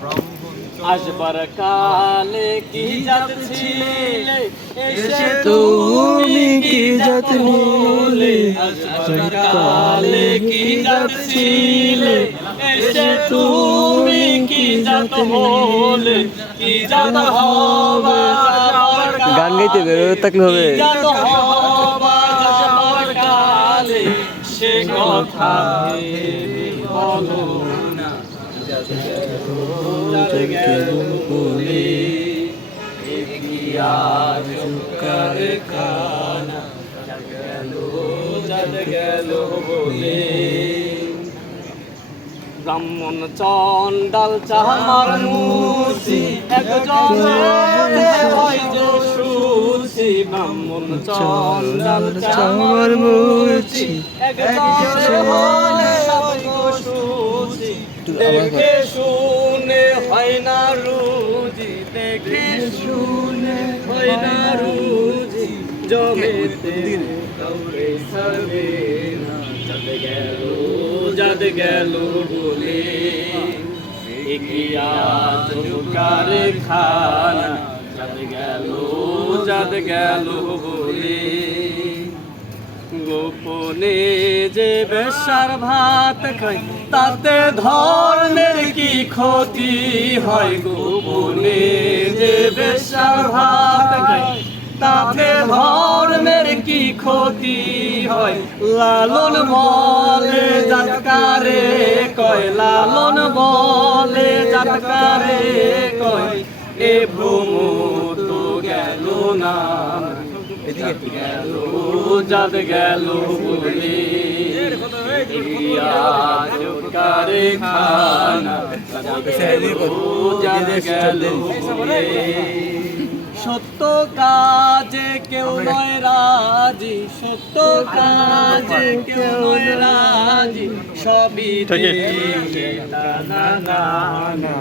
আসবার কালে কি জাত ছিলে এসে তুমি কি জাত নিলে আসবার কালে কি জাত ছিলে এসে তুমি কি জাত হলে কি জাত হবা গান গাইতে বেরো থাকলে হবে জাত হবা যাবার কালে সে কথা বলো না গেল বলে গেল বলে ব্রাহ্মণ চন্ডাল চামার মুছি একজনে হয় যে সুছি ব্রাহ্মণ চন্ডাল চামার মুছি একজনে হলে সব সুছি দেখে শুনে হয় না রুজি দেখে শুনে হয় না রুজি জমেতে দৌড়ে সবে যাদ গেল বলে এগিয়া জোকারে খানা যাদ গেল বলে গোপনে যে বেশার ভাত খাই তাতে ধর্মের কি ক্ষতি হয় গোপনে যে বেশার ভাত খাই তাতে ধর্মের কি ক্ষতি হয় লালন বলে জাতকারে কয় লালন বলে জাতকারে কয় এ ভ্রম তো গেল না যাদ গেল বলে জোকারে খানা যাদ গেল বলে সত্য কাজে কেউ নয় রাজি সত্য কাজে কেউ নয় রাজি সবই না না না